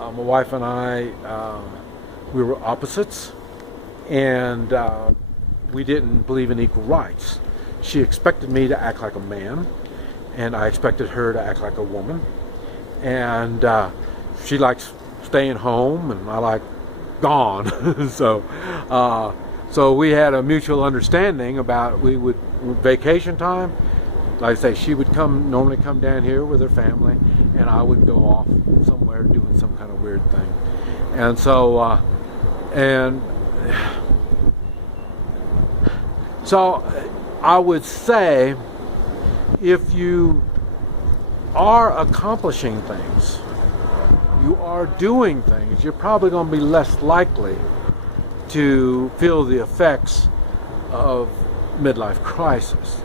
My wife and I, we were opposites, and we didn't believe in equal rights. She expected me to act like a man, and I expected her to act like a woman. And she likes staying home, and I like gone. So we had a mutual understanding about vacation time. Like I say, she would normally come down here with her family, and I would go off somewhere doing some kind of weird thing. And so, I would say, if you are accomplishing things, you are doing things, you're probably going to be less likely to feel the effects of midlife crisis.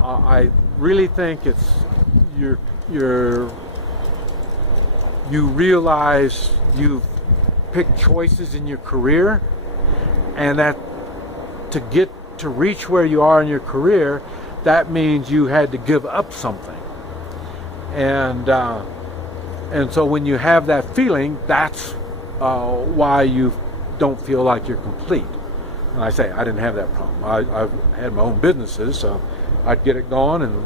I really think it's you realize you've picked choices in your career, and that to reach where you are in your career, that means you had to give up something. And so when you have that feeling, that's why you don't feel like you're complete. And I say, I didn't have that problem. I had my own businesses, so I'd get it going and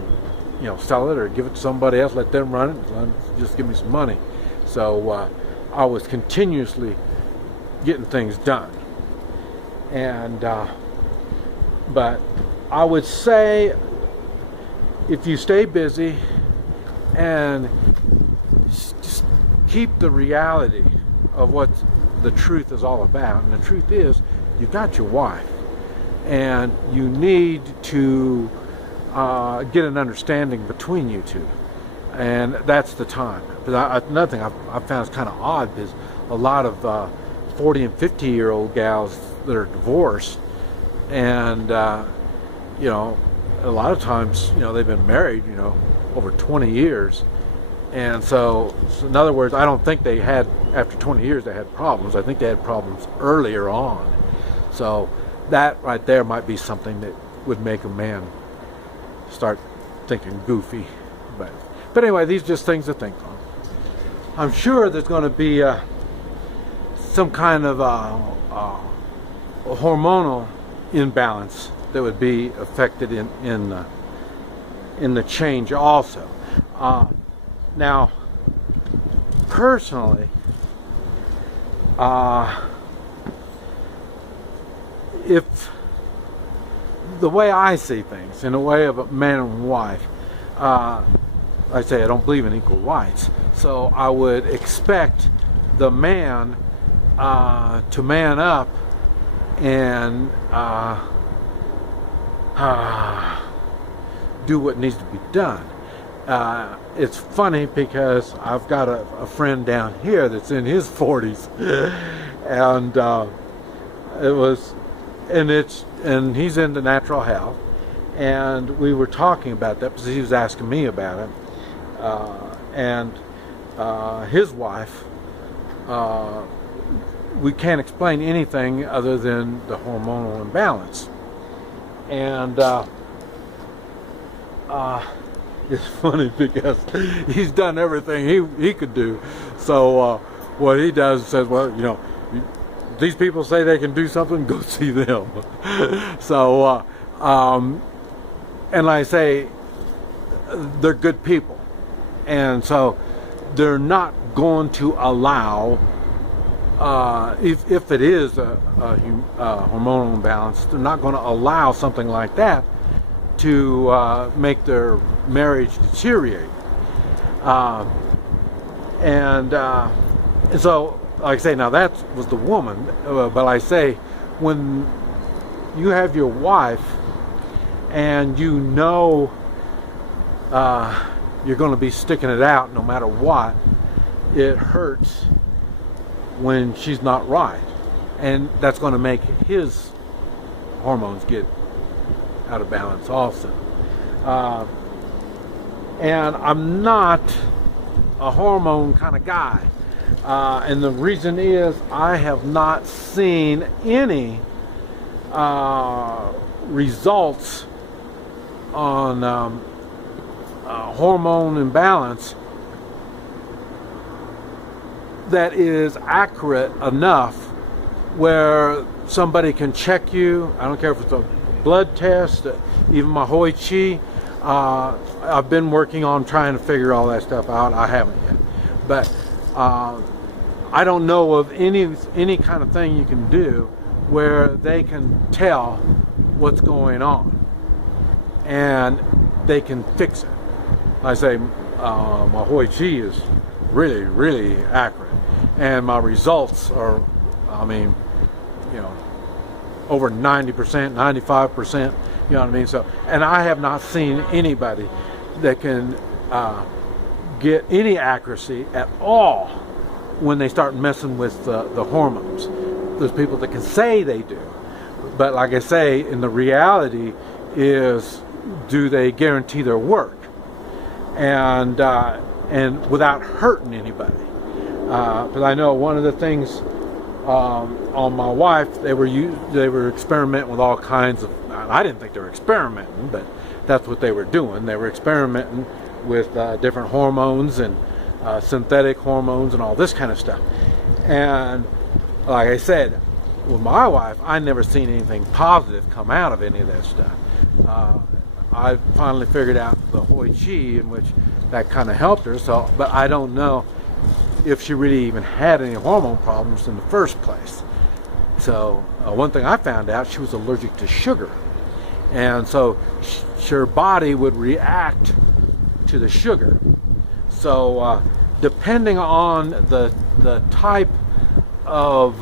sell it or give it to somebody else, let them run it, and just give me some money. So I was continuously getting things done. And but I would say, if you stay busy and just keep the reality of what the truth is all about, and the truth is, you got your wife, and you need to get an understanding between you two, and that's the time. But another thing I found is kind of odd, because a lot of 40 and 50-year-old gals that are divorced, and a lot of times they've been married over 20 years, and so in other words, I don't think they had, after 20 years they had problems. I think they had problems earlier on. So that right there might be something that would make a man start thinking goofy. But anyway, these are just things to think on. I'm sure there's going to be some kind of hormonal imbalance that would be affected in the change also. Now, personally, if the way I see things, in the way of a man and wife, I say I don't believe in equal rights, so I would expect the man to man up and do what needs to be done. It's funny because I've got a friend down here that's in his 40s, and he's into natural health, and we were talking about that because he was asking me about it, and his wife, we can't explain anything other than the hormonal imbalance, and it's funny because he's done everything he could do. So what he does is says, well, these people say they can do something, go see them. So and I say, they're good people, and so they're not going to allow, if it is a hormonal imbalance, they're not going to allow something like that to make their marriage deteriorate. And so, like I say, now that was the woman, but I say, when you have your wife and you're going to be sticking it out no matter what, it hurts when she's not right, and that's going to make his hormones get out of balance also. And I'm not a hormone kind of guy, and the reason is I have not seen any results on hormone imbalance that is accurate enough where somebody can check you. I don't care if it's a blood test, even my Hoi Chi. I've been working on trying to figure all that stuff out. I haven't yet, but I don't know of any kind of thing you can do where they can tell what's going on and they can fix it. I say my Hoi Chi is really, really accurate, and my results are, I mean, over 90%, 95%. You know what I mean? So, and I have not seen anybody that can get any accuracy at all when they start messing with the hormones. There's people that can say they do, but like I say, in the reality is, do they guarantee their work and without hurting anybody? Because I know one of the things on my wife, they were experimenting with all kinds of. I didn't think they were experimenting, but that's what they were doing. They were experimenting with different hormones and synthetic hormones and all this kind of stuff. And like I said, with my wife, I never seen anything positive come out of any of that stuff. I finally figured out the Hoi Chi, in which that kind of helped her. So, but I don't know if she really even had any hormone problems in the first place. So one thing I found out, she was allergic to sugar, and so her body would react to the sugar. So depending on the type of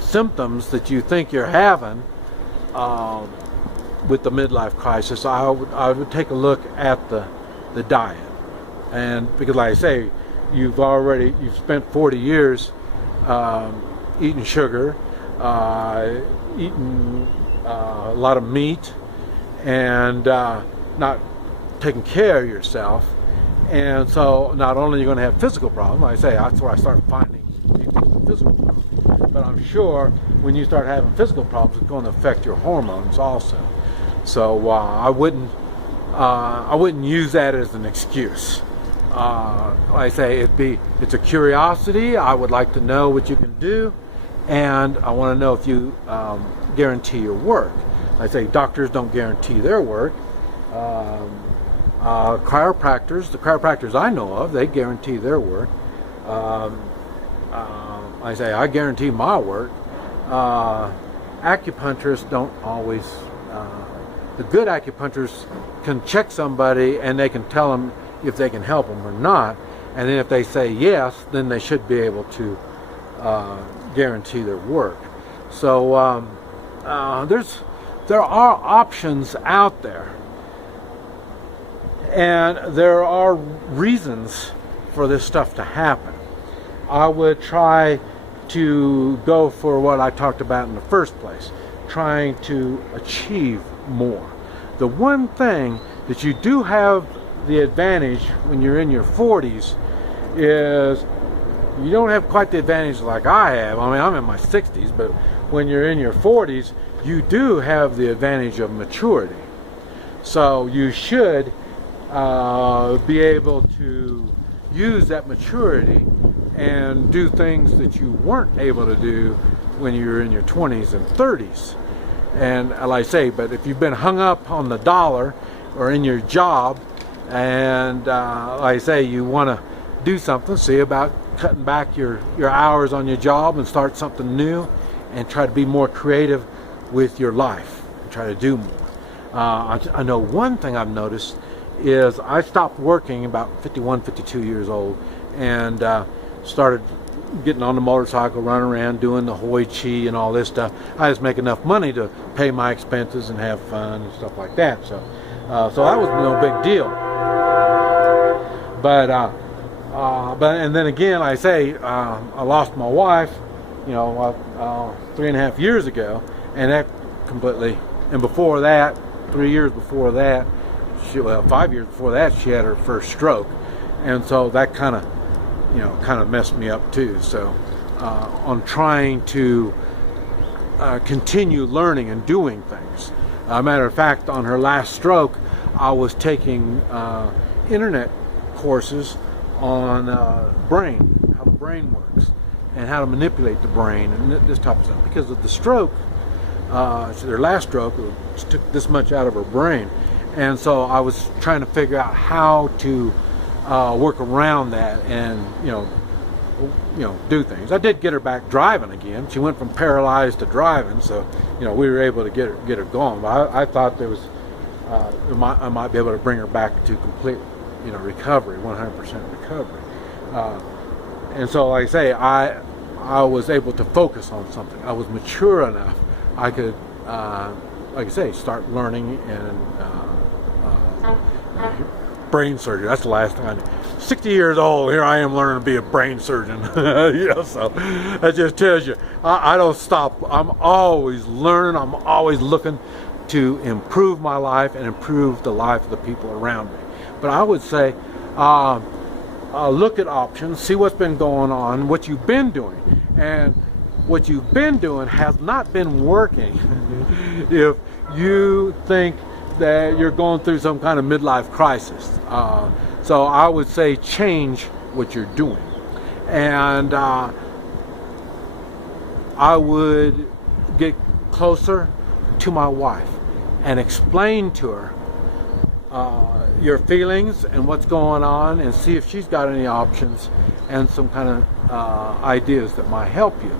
symptoms that you think you're having with the midlife crisis, I would take a look at the diet. And because, like I say, you've spent 40 years eating sugar, eating a lot of meat, and not taking care of yourself. And so not only are you going to have physical problems, like I say, that's where I start finding people with physical problems, but I'm sure when you start having physical problems, it's going to affect your hormones also. So I wouldn't use that as an excuse. Like I say, it's a curiosity. I would like to know what you can do, and I want to know if you guarantee your work. Like I say, doctors don't guarantee their work. Chiropractors, the chiropractors I know of, they guarantee their work. I say I guarantee my work. Acupuncturists don't always. The good acupuncturists can check somebody and they can tell them if they can help them or not, and then if they say yes, then they should be able to guarantee their work. So there are options out there, and there are reasons for this stuff to happen. I would try to go for what I talked about in the first place, trying to achieve more. The one thing that you do have the advantage when you're in your 40s is you don't have quite the advantage like I have. I mean, I'm in my 60s, but when you're in your 40s, you do have the advantage of maturity. So you should be able to use that maturity and do things that you weren't able to do when you were in your 20s and 30s. And like I say, but if you've been hung up on the dollar or in your job, and like I say, you want to do something, see about cutting back your hours on your job and start something new and try to be more creative with your life and try to do more. I know one thing I've noticed is I stopped working about 51, 52 years old and started getting on the motorcycle, running around, doing the Hoi Chi and all this stuff. I just make enough money to pay my expenses and have fun and stuff like that. So that was no big deal. But and then again, like I say, I lost my wife, 3.5 years ago, and that completely. And before that, 3 years before that, 5 years before that, she had her first stroke, and so that kind of messed me up too. So I'm trying to continue learning and doing things. Matter of fact, on her last stroke, I was taking internet courses on brain, how the brain works, and how to manipulate the brain, and this type of stuff. Because of the stroke, so their last stroke, it took this much out of her brain, and so I was trying to figure out how to work around that, and do things. I did get her back driving again. She went from paralyzed to driving, so we were able to get her going. But I thought there was I might be able to bring her back to complete recovery, 100% recovery. And so, like I say, I was able to focus on something. I was mature enough. I could, like I say, start learning and brain surgery. That's the last thing I did. 60 years old, here I am learning to be a brain surgeon. So that just tells you, I don't stop. I'm always learning. I'm always looking to improve my life and improve the life of the people around me. But I would say, look at options, see what's been going on, what you've been doing. And what you've been doing has not been working. If you think that you're going through some kind of midlife crisis. So I would say change what you're doing. And I would get closer to my wife and explain to her your feelings and what's going on, and see if she's got any options and some kind of ideas that might help you.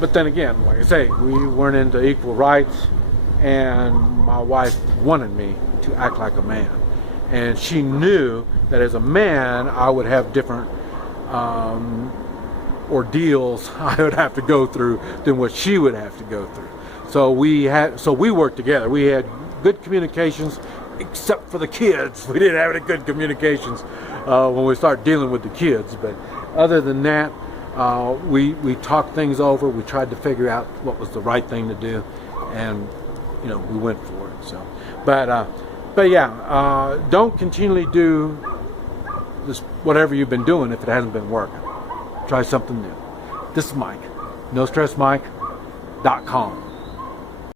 But then again, like I say, we weren't into equal rights, and my wife wanted me to act like a man, and she knew that as a man I would have different ordeals I would have to go through than what she would have to go through. So we worked together. We had good communications, except for the kids. We didn't have any good communications when we started dealing with the kids. But other than that, we talked things over. We tried to figure out what was the right thing to do, and we went for it. So, but yeah, don't continually do this whatever you've been doing if it hasn't been working. Try something new. This is Mike, NoStressMike.com.